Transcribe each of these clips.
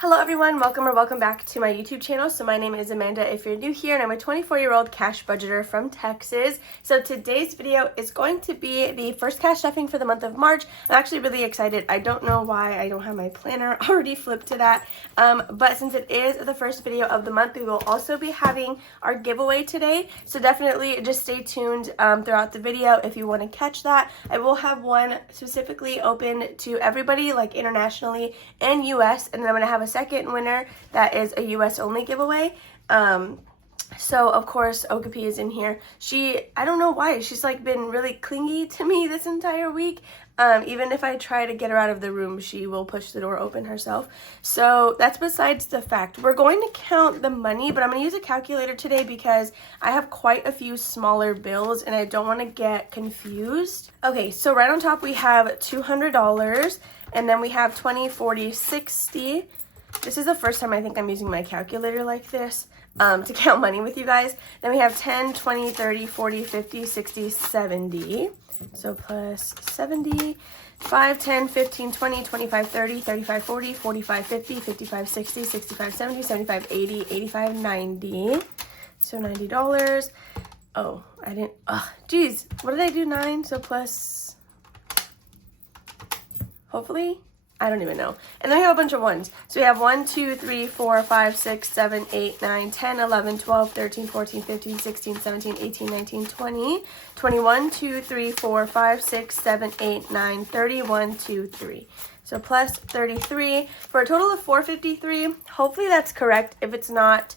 Hello everyone, welcome or welcome back to my YouTube channel. So my name is Amanda if you're new here, and I'm a 24-year-old cash budgeter from Texas. So today's video is going to be the first cash stuffing for the month of March. I'm actually really excited. I don't know why I don't have my planner already flipped to that. But since it is the first video of the month, we will also be having our giveaway today. So definitely just stay tuned throughout the video if you want to catch that. I will have one specifically open to everybody, like internationally and US, and then I'm going to have a second winner that is a US only giveaway. So of course Okapi is in here. I don't know why, she's like been really clingy to me this entire week. Even if I try to get her out of the room, she will push the door open herself. So that's besides the fact. We're going to count the money, but I'm going to use a calculator today because I have quite a few smaller bills and I don't want to get confused. Okay, so right on top we have $200, and then we have 20, 40, 60. This is the first time I think I'm using my calculator like this to count money with you guys. Then we have 10, 20, 30, 40, 50, 60, 70. So plus 70, 5, 10, 15, 20, 25, 30, 35, 40, 45, 50, 55, 60, 65, 70, 75, 80, 85, 90. So $90. Oh, I didn't, geez, what did I do? 9, so plus, hopefully, I don't even know. And then we have a bunch of ones. So we have 1, 2, 3, 4, 5, 6, 7, 8, 9, 10, 11, 12, 13, 14, 15, 16, 17, 18, 19, 20, 21, 2, 3, 4, 5, 6, 7, 8, 9, 30, 1, 2, 3. So plus 33 for a total of 453. Hopefully that's correct. If it's not,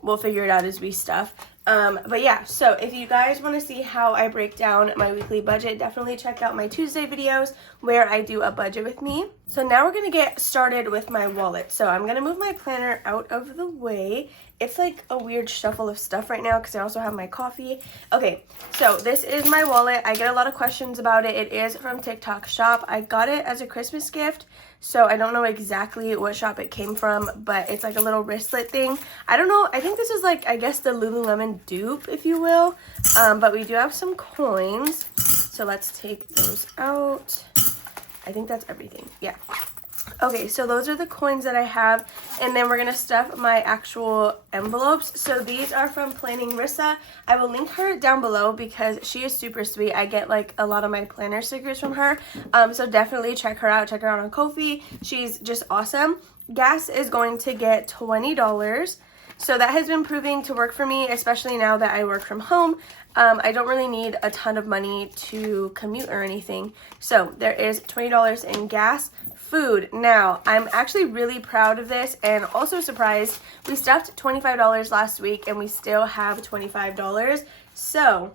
we'll figure it out as we stuff. But yeah, so if you guys want to see how I break down my weekly budget, definitely check out my Tuesday videos where I do a budget with me. So now we're going to get started with my wallet. So I'm going to move my planner out of the way. It's like a weird shuffle of stuff right now because I also have my coffee. Okay, so this is my wallet. I get a lot of questions about it. It is from TikTok Shop. I got it as a Christmas gift, so I don't know exactly what shop it came from, but it's like a little wristlet thing. I don't know. I think this is like, I guess, the Lululemon dupe, if you will. But we do have some coins, so let's take those out. I think that's everything. Yeah. Okay, so those are the coins that I have, and then we're going to stuff my actual envelopes. So these are from Planning Rissa. I will link her down below because she is super sweet. I get like a lot of my planner stickers from her, so definitely check her out. Check her out on Ko-fi. She's just awesome. Gas is going to get $20. So that has been proving to work for me, especially now that I work from home. I don't really need a ton of money to commute or anything. So there is $20 in gas. Food. Now, I'm actually really proud of this and also surprised. We stuffed $25 last week and we still have $25. So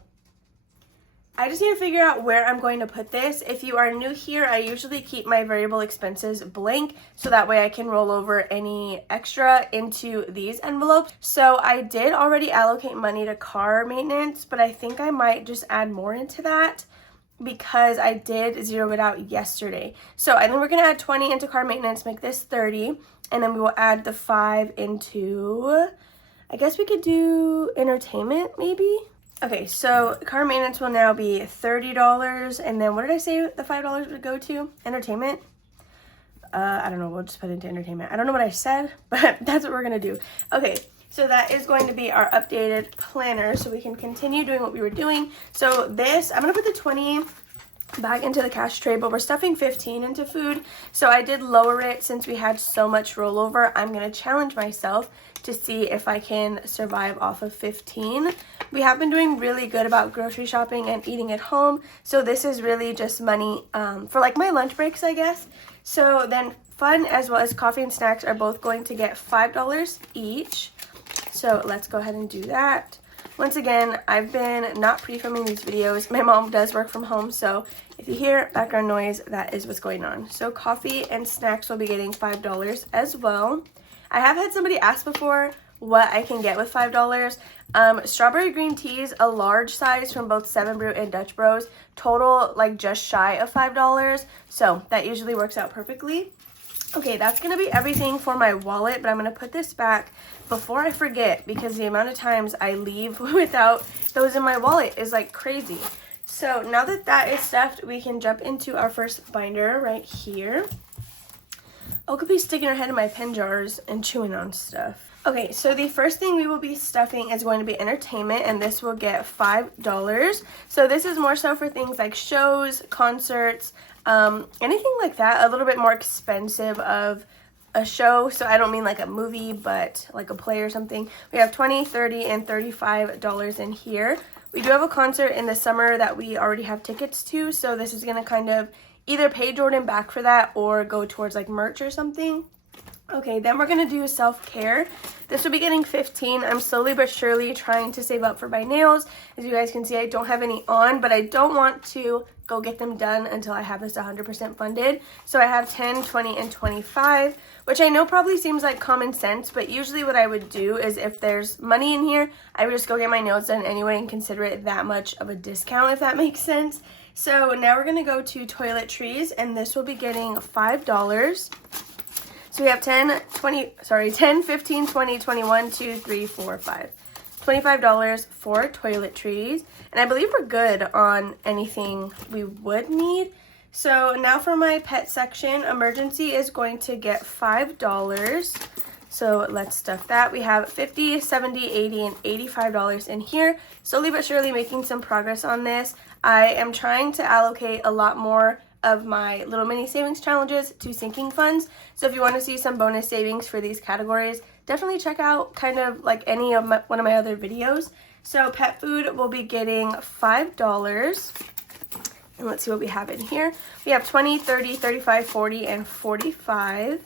I just need to figure out where I'm going to put this. If you are new here, I usually keep my variable expenses blank so that way I can roll over any extra into these envelopes. So I did already allocate money to car maintenance, but I think I might just add more into that because I did zero it out yesterday. So I think we're gonna add 20 into car maintenance, make this 30, and then we will add the 5 into, I guess we could do entertainment maybe? Okay, so car maintenance will now be $30, and then what did I say the $5 would go to? Entertainment? I don't know, we'll just put it into entertainment. I don't know what I said, but that's what we're gonna do. Okay. So that is going to be our updated planner so we can continue doing what we were doing. So this, I'm going to put the 20 back into the cash tray, but we're stuffing 15 into food. So I did lower it since we had so much rollover. I'm going to challenge myself to see if I can survive off of 15. We have been doing really good about grocery shopping and eating at home. So this is really just money for like my lunch breaks, I guess. So then fun as well as coffee and snacks are both going to get $5 each. So let's go ahead and do that. Once again, I've been not pre-filming these videos. My mom does work from home, so if you hear background noise, that is what's going on. So coffee and snacks will be getting $5 as well. I have had somebody ask before what I can get with $5. Strawberry green teas, a large size from both 7 Brew and Dutch Bros. Total like just shy of $5. So that usually works out perfectly. Okay, that's going to be everything for my wallet, but I'm going to put this back before I forget because the amount of times I leave without those in my wallet is like crazy. So now that that is stuffed, we can jump into our first binder right here. Oh, could be sticking her head in my pen jars and chewing on stuff. Okay, so the first thing we will be stuffing is going to be entertainment, and this will get $5. So this is more so for things like shows, concerts, anything like that, a little bit more expensive of a show. So I don't mean like a movie, but like a play or something. We have $20, $30, and $35 in here. We do have a concert in the summer that we already have tickets to, so this is going to kind of either pay Jordan back for that or go towards like merch or something. Okay, then we're going to do self-care. This will be getting $15. I'm slowly but surely trying to save up for my nails. As you guys can see, I don't have any on, but I don't want to go get them done until I have this 100% funded. So I have 10, 20, and 25, which I know probably seems like common sense, but usually what I would do is if there's money in here, I would just go get my nails done anyway and consider it that much of a discount, if that makes sense. So now we're going to go to toiletries, and this will be getting $5. So we have 10, 15, 20, 21, 2, 3, 4, 5. $25 for toiletries. And I believe we're good on anything we would need. So now for my pet section, emergency is going to get $5. So let's stuff that. We have $50, $70, $80, and $85 in here. Slowly but surely making some progress on this. I am trying to allocate a lot more of my little mini savings challenges to sinking funds. So if you want to see some bonus savings for these categories, definitely check out kind of like any of one of my other videos. So pet food will be getting $5. And let's see what we have in here. We have 20, 30, 35, 40, and 45,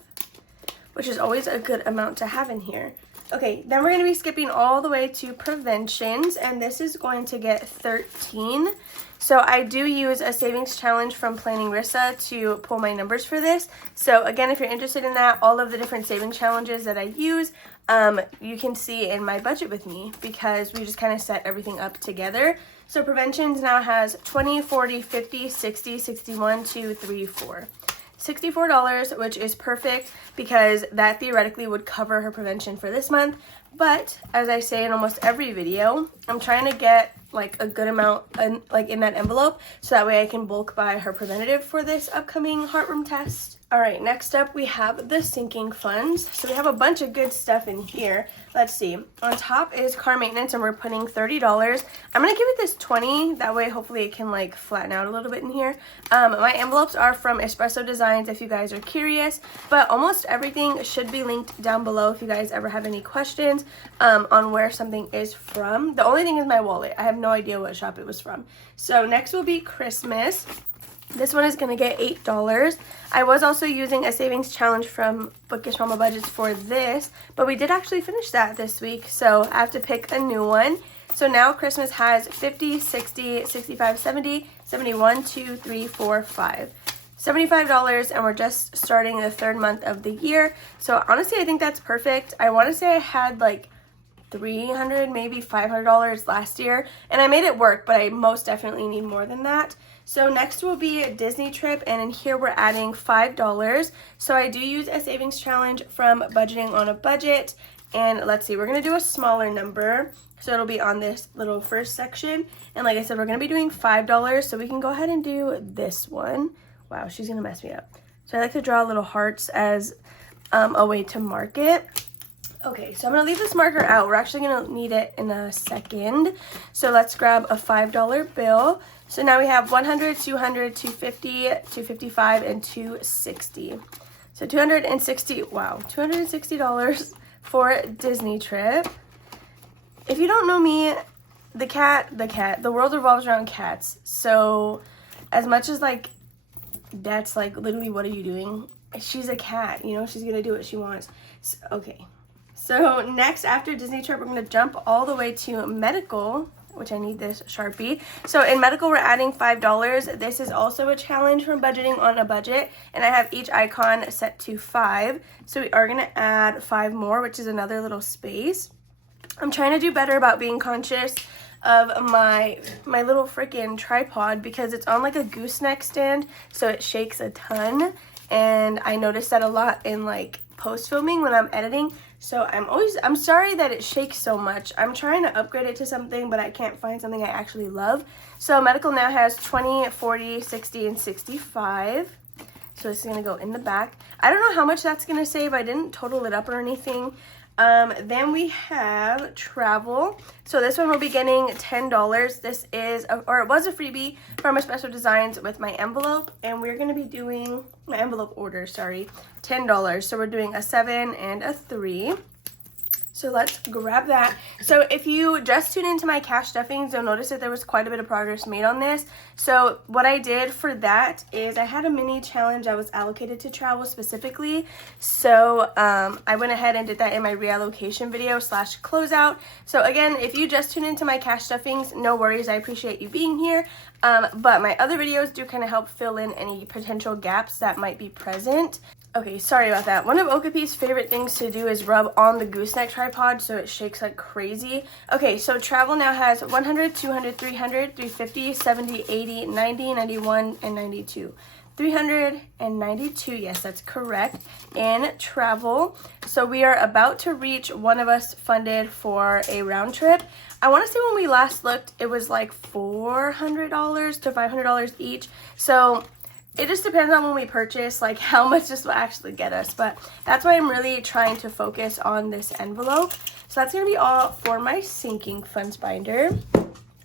which is always a good amount to have in here. Okay, then we're going to be skipping all the way to preventions, and this is going to get 13. So I do use a savings challenge from Planning Rissa to pull my numbers for this. So again, if you're interested in that, all of the different savings challenges that I use, you can see in my budget with me, because we just kind of set everything up together. So preventions now has 20, 40, 50, 60, 61, 2, 3, 4. $64, which is perfect because that theoretically would cover her prevention for this month. But as I say in almost every video, I'm trying to get like a good amount like in that envelope so that way I can bulk buy her preventative for this upcoming heartworm test. All right, next up we have the sinking funds. So we have a bunch of good stuff in here. Let's see. On top is car maintenance, and we're putting $30. I'm gonna give it this 20. That way, hopefully, it can like flatten out a little bit in here. My envelopes are from EzpressoDesigns if you guys are curious, but almost everything should be linked down below if you guys ever have any questions on where something is from. The only thing is my wallet. I have no idea what shop it was from. So next will be Christmas. This one is going to get $8. I was also using a savings challenge from Bookish Mama Budgets for this, but we did actually finish that this week, so I have to pick a new one. So now Christmas has 50, 60, 65, 70, 71, 2, 3, 4, 5. $75, and we're just starting the third month of the year. So honestly, I think that's perfect. I want to say I had like $300, maybe $500 last year, and I made it work, but I most definitely need more than that. So next will be a Disney trip, and in here we're adding $5. So I do use a savings challenge from Budgeting on a Budget, and let's see, we're going to do a smaller number, so it'll be on this little first section. And like I said, we're going to be doing $5, so we can go ahead and do this one. Wow, she's going to mess me up. So I like to draw little hearts as a way to mark it. Okay, so I'm going to leave this marker out. We're actually going to need it in a second. So let's grab a $5 bill. So now we have 100, 200, 250, 255, and 260. So $260 for Disney trip. If you don't know me, the world revolves around cats. So as much as like, that's like literally what are you doing? She's a cat, you know, she's going to do what she wants. So, okay. So next, after Disney trip, we're going to jump all the way to medical, which I need this Sharpie. So in medical, we're adding $5. This is also a challenge from Budgeting on a Budget, and I have each icon set to 5. So we are going to add 5 more, which is another little space. I'm trying to do better about being conscious of my little freaking tripod because it's on like a gooseneck stand, so it shakes a ton. And I noticed that a lot in like post filming when I'm editing. So I'm sorry that it shakes so much. I'm trying to upgrade it to something, but I can't find something I actually love. So medical now has 20, 40, 60, and 65. So So this is going to go in the back. I don't know how much that's going to save. I didn't total it up or anything. Then we have travel. So this one will be getting $10. This is, or it was a freebie from EzpressoDesigns with my envelope. And we're going to be doing, my envelope order, sorry, $10. So we're doing a 7 and a 3. So let's grab that. So if you just tune into my cash stuffings, you'll notice that there was quite a bit of progress made on this. So what I did for that is I had a mini challenge I was allocated to travel specifically. So I went ahead and did that in my reallocation video / closeout. So again, if you just tune into my cash stuffings, no worries. I appreciate you being here. But my other videos do kind of help fill in any potential gaps that might be present. Okay, sorry about that. One of Okapi's favorite things to do is rub on the gooseneck tripod so it shakes like crazy. Okay, so travel now has 100, 200, 300, 350, 70, 80, 90, 91, and 92. 392, yes, that's correct, in travel. So we are about to reach one of us funded for a round trip. I want to say when we last looked, it was like $400 to $500 each. So it just depends on when we purchase, like how much this will actually get us. But that's why I'm really trying to focus on this envelope. So that's going to be all for my sinking funds binder.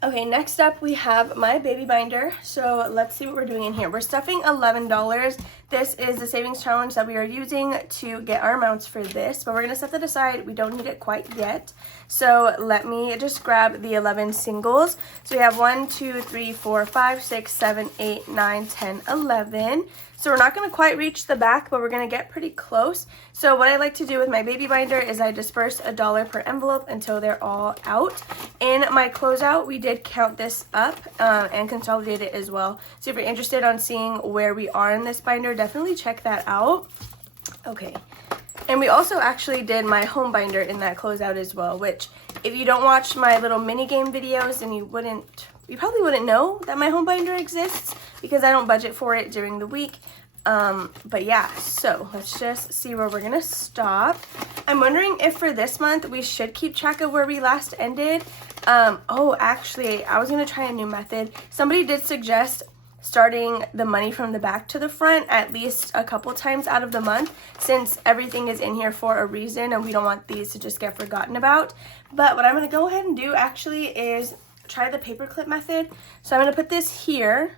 Okay, next up we have my baby binder. So let's see what we're doing in here. We're stuffing $11. This is the savings challenge that we are using to get our amounts for this, but we're going to set that aside. We don't need it quite yet. So let me just grab the 11 singles. So we have 1, 2, 3, 4, 5, 6, 7, 8, 9, 10, 11. So we're not going to quite reach the back, but we're going to get pretty close. So what I like to do with my baby binder is I disperse $1 per envelope until they're all out. In my closeout, we did count this up and consolidate it as well. So if you're interested on seeing where we are in this binder, definitely check that out. Okay. And we also actually did my home binder in that closeout as well, which if you don't watch my little mini game videos, then you probably wouldn't know that my home binder exists because I don't budget for it during the week. But yeah, so let's just see where we're gonna stop. I'm wondering if for this month we should keep track of where we last ended. Oh, actually, I was gonna try a new method. Somebody did suggest starting the money from the back to the front at least a couple times out of the month, since everything is in here for a reason and we don't want these to just get forgotten about. But what I'm going to go ahead and do actually is try the paperclip method. So I'm going to put this here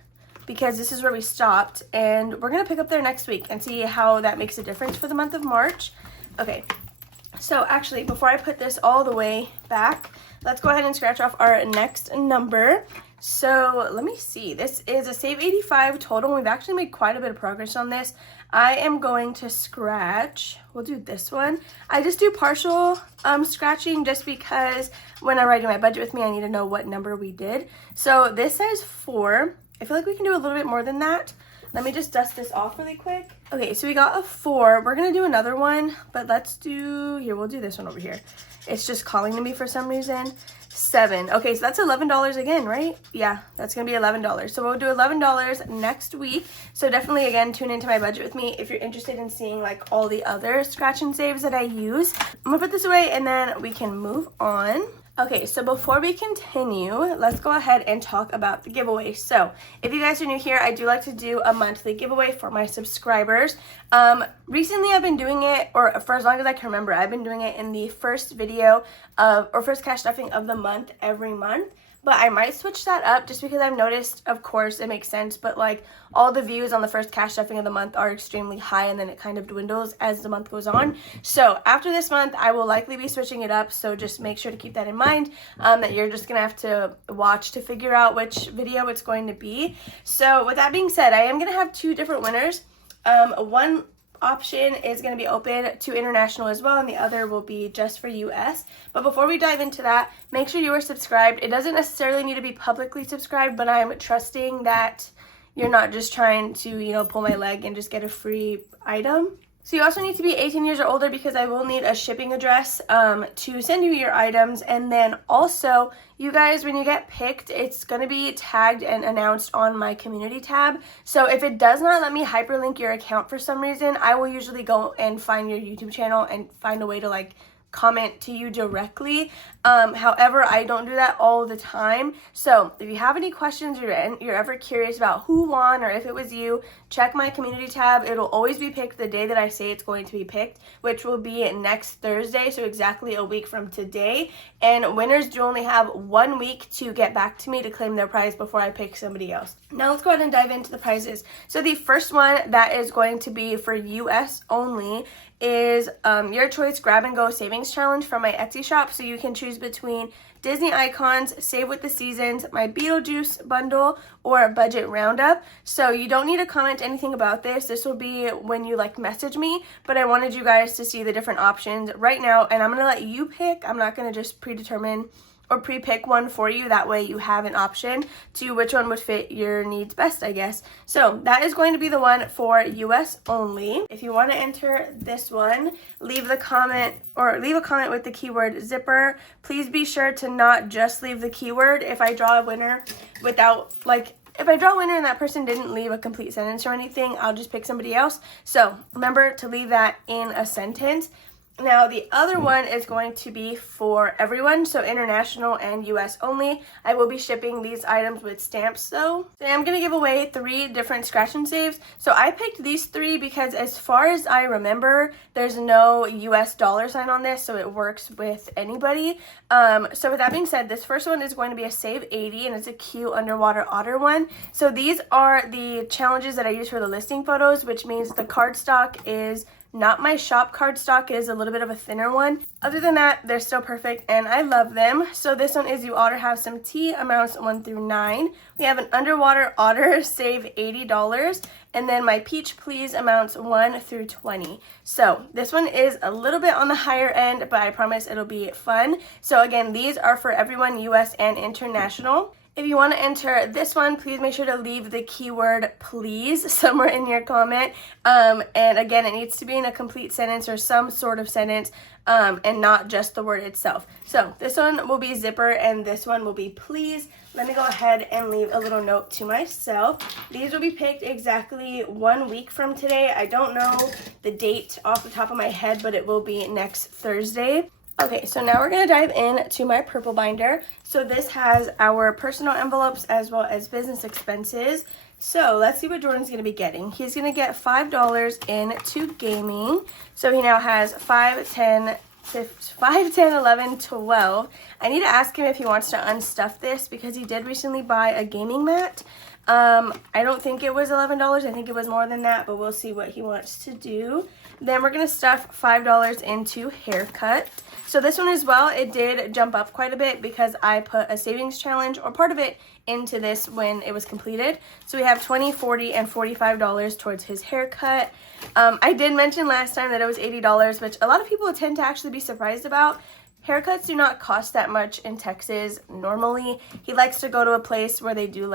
because this is where we stopped, and we're going to pick up there next week and see how that makes a difference for the month of March. Okay, so actually before I put this all the way back, let's go ahead and scratch off our next number. So let me see, this is a save 85 total. We've actually made quite a bit of progress on this. I am going to scratch, we'll do this one. I just do partial scratching just because when I'm writing my budget with me, I need to know what number we did. So this says 4. I feel like we can do a little bit more than that. Let me just dust this off really quick. Okay, so we got a 4. We're gonna do another one, but let's do, here, we'll do this one over here. It's just calling to me for some reason. 7. Okay, so that's $11 again, right? Yeah, that's gonna be $11. So we'll do $11 next week. So definitely, again, tune into my budget with me if you're interested in seeing like all the other scratch and saves that I use. I'm gonna put this away and then we can move on. Okay, so before we continue, let's go ahead and talk about the giveaway. So if you guys are new here, I do like to do a monthly giveaway for my subscribers. Recently I've been doing it, or for as long as I can remember, I've been doing it in the first video of, or first cash stuffing of the month every month. But I might switch that up just because I've noticed, of course, it makes sense, but like all the views on the first cash stuffing of the month are extremely high and then it kind of dwindles as the month goes on. So after this month, I will likely be switching it up. So just make sure to keep that in mind, that you're just going to have to watch to figure out which video it's going to be. So with that being said, I am going to have 2 different winners. One option is going to be open to international as well, and the other will be just for US. But before we dive into that, make sure you are subscribed. It doesn't necessarily need to be publicly subscribed, but I'm trusting that you're not just trying to, you know, pull my leg and just get a free item. So you also need to be 18 years or older because I will need a shipping address to send you your items. And then also, you guys, when you get picked, it's going to be tagged and announced on my community tab. So if it does not let me hyperlink your account for some reason, I will usually go and find your YouTube channel and find a way to like comment to you directly. However, I don't do that all the time. So if you have any questions or you're ever curious about who won or if it was you, check my community tab. It'll always be picked the day that I say it's going to be picked, which will be next Thursday, so exactly a week from today. And winners do only have 1 week to get back to me to claim their prize before I pick somebody else. Now let's go ahead and dive into the prizes. So the first one that is going to be for US only is your choice grab and go savings challenge from my Etsy shop. So you can choose between Disney icons, Save with the Seasons, my Beetlejuice bundle, or budget roundup. So you don't need to comment anything about this. This will be when you message me, but I wanted you guys to see the different options right now, and I'm gonna let you pick. I'm not gonna just predetermine or pre-pick one for you. That way you have an option to which one would fit your needs best, I guess. So that is going to be the one for US only. If you want to enter this one, leave a comment with the keyword zipper. Please be sure to not just leave the keyword. If I draw a winner without if I draw a winner and that person didn't leave a complete sentence or anything, I'll just pick somebody else. So remember to leave that in a sentence. Now, the other one is going to be for everyone, so international and US only. I will be shipping these items with stamps, though. So I'm going to give away 3 different scratch and saves. So I picked these 3 because as far as I remember, there's no US dollar sign on this, so it works with anybody. So with that being said, this first one is going to be a Save 80, and it's a cute underwater otter one. So these are the challenges that I use for the listing photos, which means the cardstock is not my shop cardstock. It is a little bit of a thinner one. Other than that, they're still perfect and I love them. So this one is You Otter Have Some Tea, amounts 1 through 9. We have an underwater otter, save $80. And then my Peach Please amounts 1 through 20. So this one is a little bit on the higher end, but I promise it'll be fun. So again, these are for everyone, US and international. If you want to enter this one, please make sure to leave the keyword please somewhere in your comment. And again, it needs to be in a complete sentence or some sort of sentence, and not just the word itself. So this one will be zipper and this one will be please. Let me go ahead and leave a little note to myself. These will be picked exactly 1 week from today. I don't know the date off the top of my head, but it will be next Thursday. Okay, so now we're going to dive in to my purple binder. So this has our personal envelopes as well as business expenses. So let's see what Jordan's going to be getting. He's going to get $5 into gaming. So he now has 5, 10, 11, 12. I need to ask him if he wants to unstuff this because he did recently buy a gaming mat. I don't think it was $11. I think it was more than that, but we'll see what he wants to do. Then we're going to stuff $5 into haircut. So this one as well, it did jump up quite a bit because I put a savings challenge or part of it into this when it was completed. So we have $20, $40, and $45 towards his haircut. I did mention last time that it was $80, which a lot of people tend to actually be surprised about. Haircuts do not cost that much in Texas normally. He likes to go to a place where they do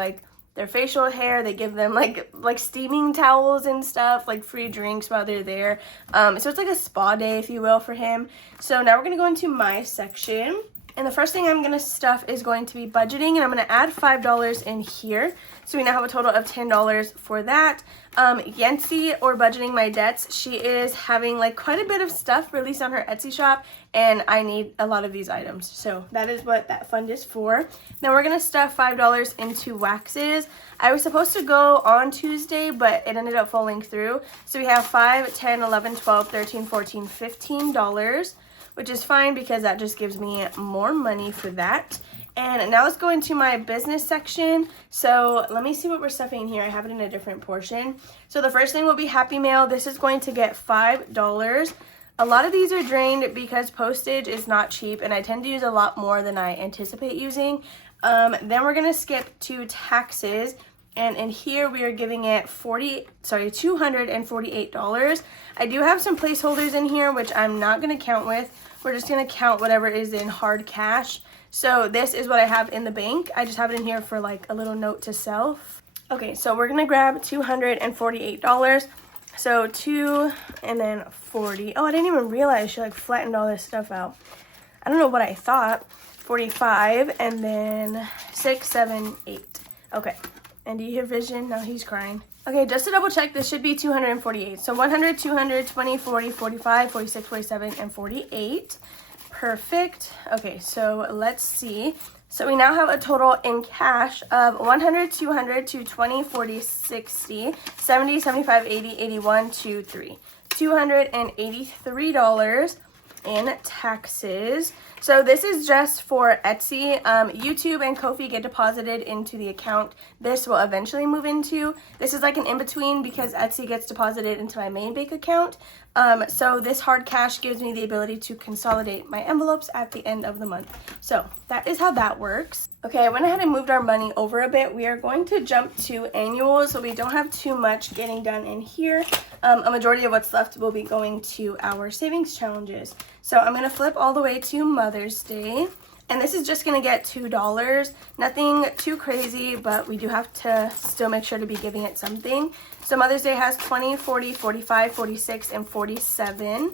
their facial hair. They give them like steaming towels and stuff, like free drinks while they're there. So it's like a spa day, if you will, for him. So now we're gonna go into my section. And the first thing I'm going to stuff is going to be budgeting, and I'm going to add $5 in here. So we now have a total of $10 for that. Yancy, or Budgeting My Debts, she is having quite a bit of stuff released on her Etsy shop, and I need a lot of these items. So that is what that fund is for. Then we're going to stuff $5 into waxes. I was supposed to go on Tuesday, but it ended up falling through. So we have $5, $10, $11, $12, $13, $14, $15. Which is fine because that just gives me more money for that. And now let's go into my business section. So let me see what we're stuffing here. I have it in a different portion. So the first thing will be Happy Mail. This is going to get $5. A lot of these are drained because postage is not cheap, and I tend to use a lot more than I anticipate using. Then we're gonna skip to taxes. And in here, we are giving it $248. I do have some placeholders in here, which I'm not going to count with. We're just going to count whatever is in hard cash. So this is what I have in the bank. I just have it in here for a little note to self. Okay, so we're going to grab $248. So 2 and then 40. Oh, I didn't even realize she flattened all this stuff out. I don't know what I thought. 45 and then 6, 7, 8. Okay. And do you hear Vision? No, he's crying. Okay, just to double check, this should be 248. So 100, 200, 20, 40, 45, 46, 47, and 48. Perfect. Okay, so let's see. So we now have a total in cash of 100, 200, 220, 40, 60, 70, 75, 80, 81, 23. $283 in taxes. So this is just for Etsy. YouTube and Ko-fi get deposited into the account this will eventually move into. This is like an in-between because Etsy gets deposited into my main bank account. So this hard cash gives me the ability to consolidate my envelopes at the end of the month. So that is how that works. Okay, I went ahead and moved our money over a bit. We are going to jump to annuals, so we don't have too much getting done in here. A majority of what's left will be going to our savings challenges. So I'm going to flip all the way to Mother's Day. And this is just going to get $2. Nothing too crazy, but we do have to still make sure to be giving it something. So Mother's Day has 20, 40, 45, 46, and 47.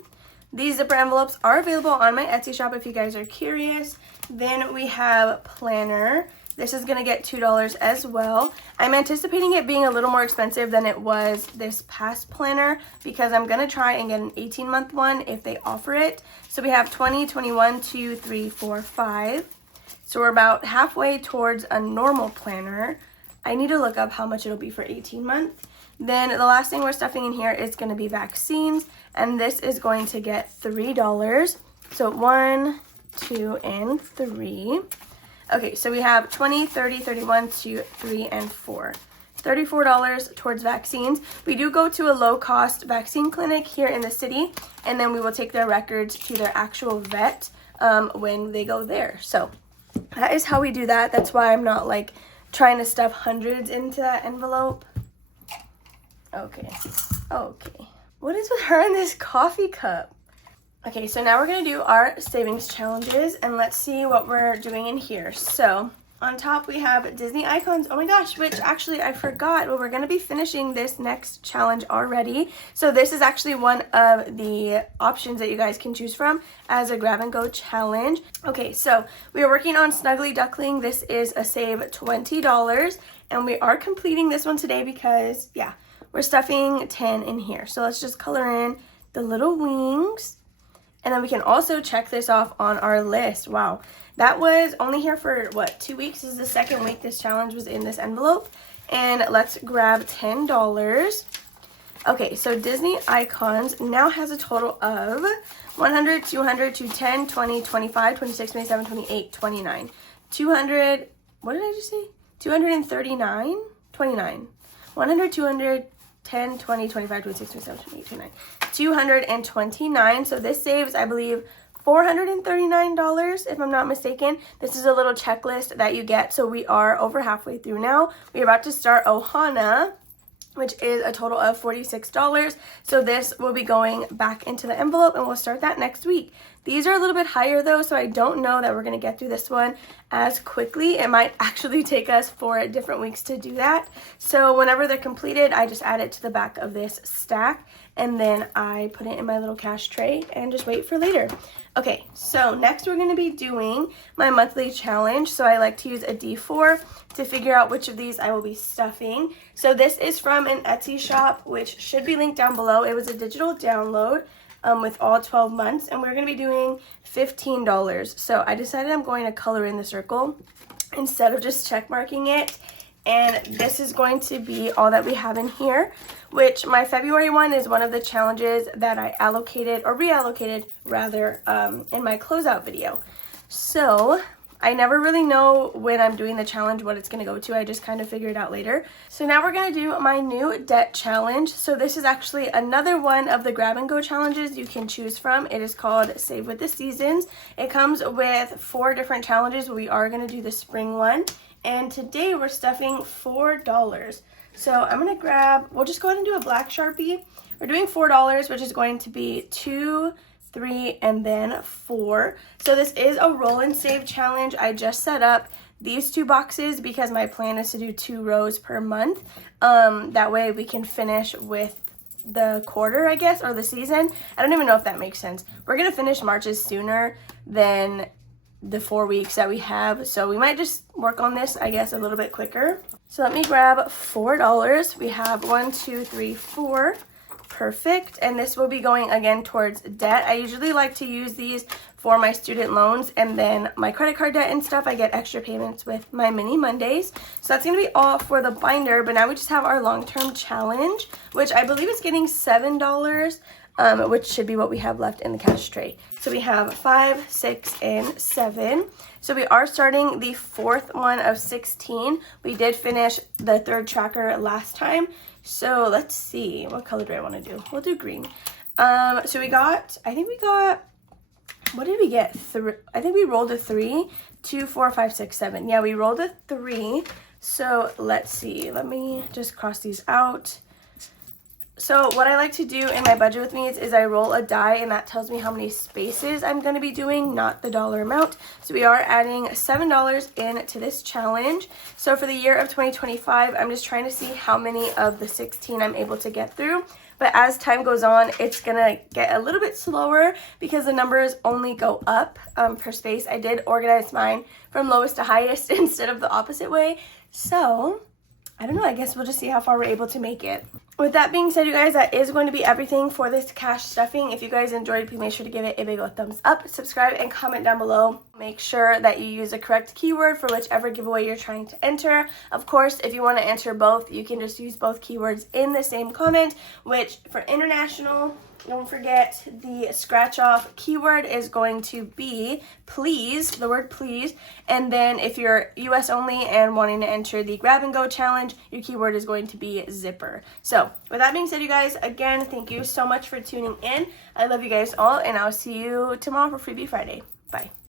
These zipper envelopes are available on my Etsy shop if you guys are curious. Then we have planner. This is going to get $2 as well. I'm anticipating it being a little more expensive than it was this past planner because I'm going to try and get an 18-month one if they offer it. So we have 20, 21, 2, 3, 4, 5. So we're about halfway towards a normal planner. I need to look up how much it'll be for 18 months. Then the last thing we're stuffing in here is going to be vaccines. And this is going to get $3. So 1, 2, and 3. Okay, so we have 20, 30, 31, 2, 3, and 4. $34 towards vaccines. We do go to a low-cost vaccine clinic here in the city, and then we will take their records to their actual vet when they go there. So that is how we do that. That's why I'm not like trying to stuff hundreds into that envelope. Okay. What is with her in this coffee cup? Okay, so now we're going to do our savings challenges, and let's see what we're doing in here. So on top we have Disney icons. Oh my gosh, which actually I forgot, but we're going to be finishing this next challenge already. So this is actually one of the options that you guys can choose from as a grab and go challenge. Okay, so we are working on Snuggly Duckling. This is a save $20, and we are completing this one today because, yeah, we're stuffing 10 in here. So let's just color in the little wings. And then we can also check this off on our list. Wow, that was only here for, what, 2 weeks? This is the second week this challenge was in this envelope. And let's grab $10. Okay, so Disney Icons now has a total of 100, 200, 210, 20, 25, 26, 27, 28, 29. 200, what did I just say? 239? 29. 100, 200, 10, 20, 25, 26, 27, 28, 29. 229. So this saves, I believe, $439 if I'm not mistaken. This is a little checklist that you get. So we are over halfway through now. We're about to start Ohana, which is a total of $46. So this will be going back into the envelope, and we'll start that next week. These are a little bit higher though, so I don't know that we're going to get through this one as quickly. It might actually take us 4 different weeks to do that. So whenever they're completed, I just add it to the back of this stack, and then I put it in my little cash tray and just wait for later. Okay, so next we're going to be doing my monthly challenge. So I like to use a D4 to figure out which of these I will be stuffing. So this is from an Etsy shop, which should be linked down below. It was a digital download with all 12 months, and we're going to be doing $15. So I decided I'm going to color in the circle instead of just check marking it. And this is going to be all that we have in here, which my February one is one of the challenges that I allocated, or reallocated rather, in my closeout video. So I never really know when I'm doing the challenge what it's going to go to. I just kind of figure it out later. So now we're going to do my new debt challenge. So this is actually another one of the grab and go challenges you can choose from. It is called Save with the Seasons. It comes with 4 different challenges. We are going to do the spring one. And today we're stuffing $4. So I'm going to grab, we'll just go ahead and do a black Sharpie. We're doing $4, which is going to be 2, 3, and then 4. So this is a roll and save challenge. I just set up these 2 boxes because my plan is to do 2 rows per month. That way we can finish with the quarter, I guess, or the season. I don't even know if that makes sense. We're going to finish Marches sooner than the 4 weeks that we have. So we might just work on this, I guess, a little bit quicker. So let me grab $4. We have 1, 2, 3, 4. Perfect. And this will be going again towards debt. I usually like to use these for my student loans, and then my credit card debt and stuff, I get extra payments with my mini Mondays. So that's going to be all for the binder. But now we just have our long-term challenge, which I believe is getting $7, which should be what we have left in the cash tray. So we have 5, 6, and 7. So we are starting the 4th one of 16. We did finish the 3rd tracker last time. So let's see, what color do I want to do? We'll do green. So we got, what did we get? I think we rolled a 3, 2, 4, 5, 6, 7. Yeah, we rolled a 3. So let's see. Let me just cross these out. So what I like to do in my budget with me is I roll a die, and that tells me how many spaces I'm going to be doing, not the dollar amount. So we are adding $7 into this challenge. So for the year of 2025, I'm just trying to see how many of the 16 I'm able to get through. But as time goes on, it's going to get a little bit slower because the numbers only go up per space. I did organize mine from lowest to highest instead of the opposite way. So I don't know, I guess we'll just see how far we're able to make it. With that being said, you guys, that is going to be everything for this cash stuffing. If you guys enjoyed, please make sure to give it a big old thumbs up, subscribe, and comment down below. Make sure that you use the correct keyword for whichever giveaway you're trying to enter. Of course, if you want to enter both, you can just use both keywords in the same comment, which for international, don't forget the scratch off keyword is going to be please, the word please. And then if you're US only and wanting to enter the grab and go challenge, your keyword is going to be zipper. So with that being said, you guys, again, thank you so much for tuning in. I love you guys all, and I'll see you tomorrow for Freebie Friday. Bye.